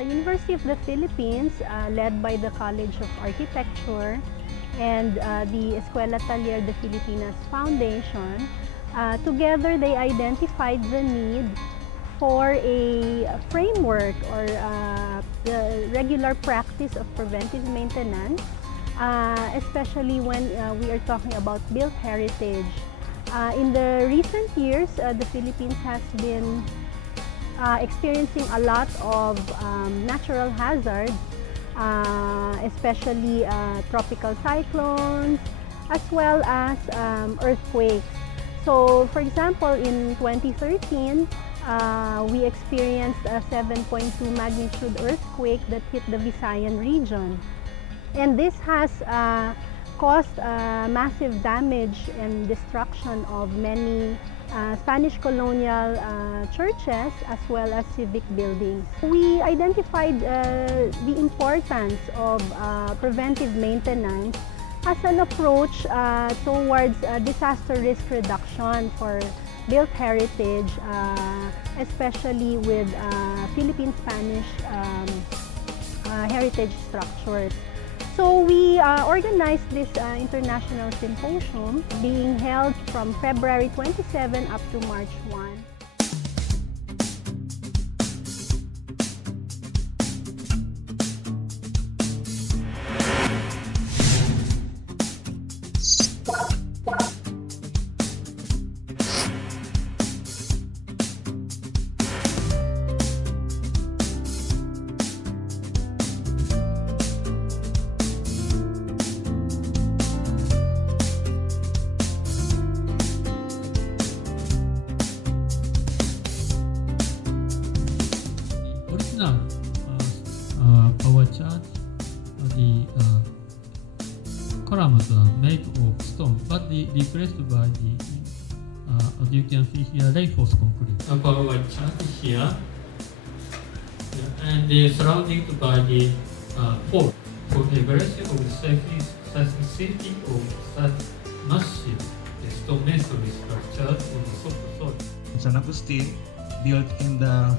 the University of the Philippines, led by the College of Architecture and the Escuela Taller de Filipinas Foundation, together they identified the need for a framework or the regular practice of preventive maintenance, especially when we are talking about built heritage. In the recent years, the Philippines has been experiencing a lot of natural hazards, especially tropical cyclones, as well as earthquakes. So, for example, in 2013, we experienced a 7.2 magnitude earthquake that hit the Visayan region. And this has caused massive damage and destruction of many Spanish colonial churches as well as civic buildings. We identified the importance of preventive maintenance as an approach towards disaster risk reduction for built heritage, especially with Philippine Spanish heritage structures. So we organized this international symposium being held from February 27 up to March 1. Our church, the columns are made of stone, but replaced by the, as you can see here, reinforced concrete. Our church here, and they surrounded by the pole for evaluation of the safety of such massive stone masonry structure on the soft soil. San Agustin, built in the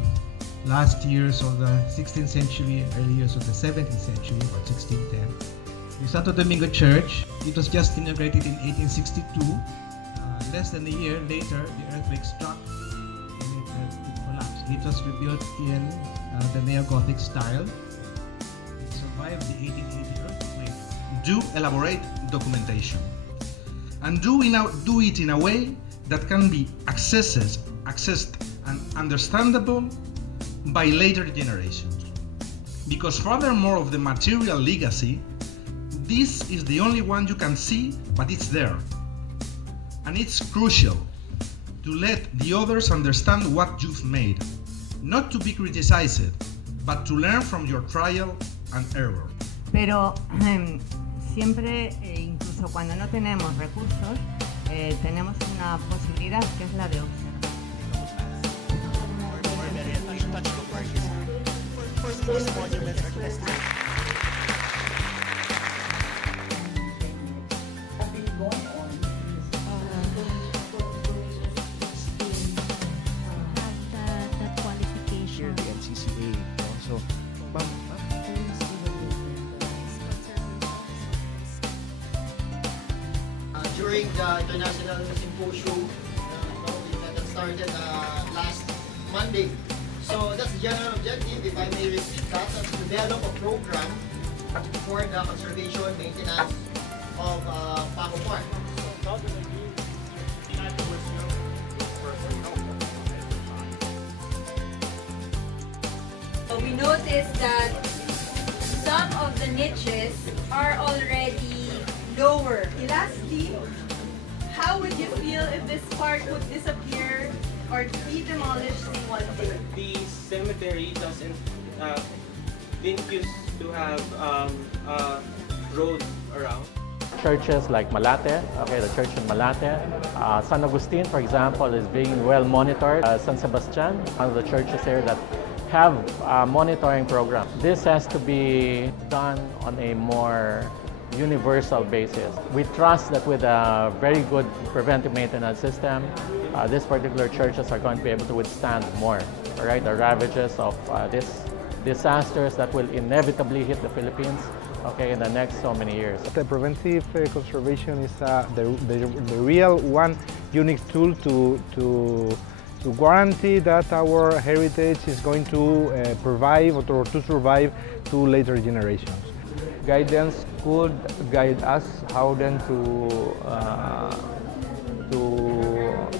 last years of the 16th century and early years of the 17th century, about 1610. The Santo Domingo Church, it was just inaugurated in 1862. Less than a year later, the earthquake struck and it collapsed. It was rebuilt in the neo-Gothic style. It survived the 1880 earthquake. Do elaborate documentation and do it in a way that can be accessed and understandable by later generations. Because furthermore of the material legacy, this is the only one you can see, but it's there. And it's crucial to let the others understand what you've made, not to be criticized, but to learn from your trial and error. Pero siempre, incluso cuando no tenemos recursos, tenemos una posibilidad que es la de observar. Qualification. The MCCA also. During the International Symposium, that started last Monday. So that's the general objective, if I may repeat that, to develop a program for the conservation maintenance of Paco Park. We noticed that some of the niches are already lower. Lastly, how would you feel if this park would disappear or be demolished in one day? The cemetery didn't used to have a road around. Churches like Malate, the church in Malate. San Agustin, for example, is being well monitored. San Sebastian, one of the churches here that have a monitoring program. This has to be done on a more universal basis. We trust that with a very good preventive maintenance system, these particular churches are going to be able to withstand more, the ravages of this disasters that will inevitably hit the Philippines, okay, in the next so many years. The preventive conservation is the real one unique tool to guarantee that our heritage is going to survive or to survive to later generations. Guidance could guide us how then to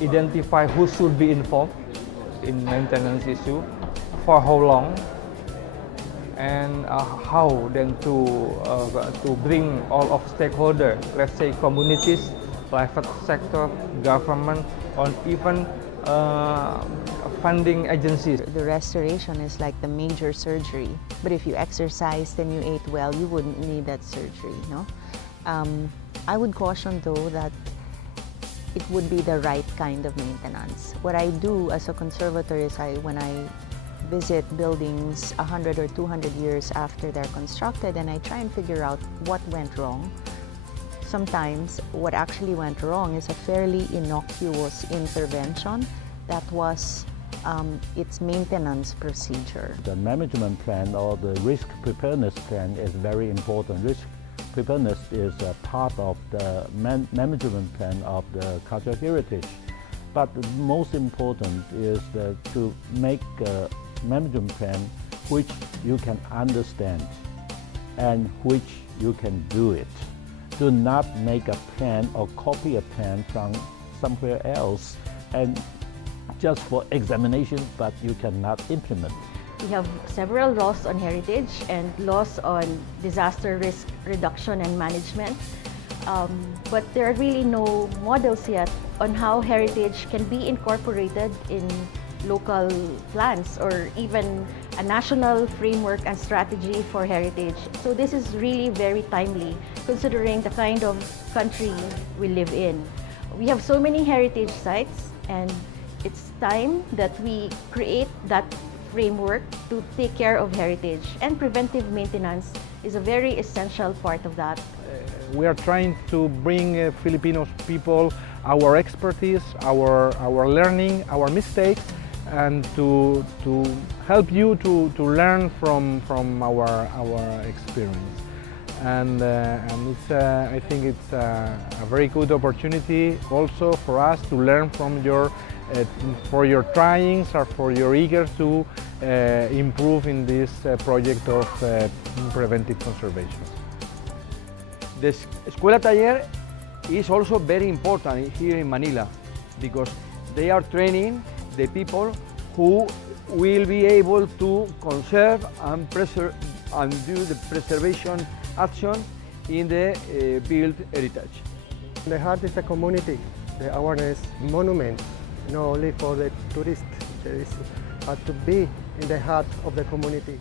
identify who should be involved in maintenance issue, for how long, and how then to bring all of stakeholders, let's say communities, private sector, government, or even funding agencies. The restoration is like the major surgery, but if you exercised and you ate well, you wouldn't need that surgery, no? I would caution though that it would be the right kind of maintenance. What I do as a conservator is when I visit buildings 100 or 200 years after they're constructed, and I try and figure out what went wrong. Sometimes what actually went wrong is a fairly innocuous intervention that was its maintenance procedure. The management plan or the risk preparedness plan is very important. Risk preparedness is a part of the management plan of the cultural heritage. But the most important is to make a management plan which you can understand and which you can do it. Do not make a plan or copy a plan from somewhere else and just for examination, but you cannot implement. We have several laws on heritage and laws on disaster risk reduction and management, but there are really no models yet on how heritage can be incorporated in local plans or even a national framework and strategy for heritage. So this is really very timely considering the kind of country we live in. We have so many heritage sites, and it's time that we create that framework to take care of heritage, and preventive maintenance is a very essential part of that. We are trying to bring Filipino people our expertise, our learning, our mistakes, and to help you to learn from our experience. And I think it's a very good opportunity also for us to learn from for your tryings or for your eager to improve in this project of preventive conservation. The Escuela Taller is also very important here in Manila because they are training the people who will be able to conserve and preserve and do the preservation action in the built heritage. The heart is the community, the awareness monument, not only for the tourists, but to be in the heart of the community.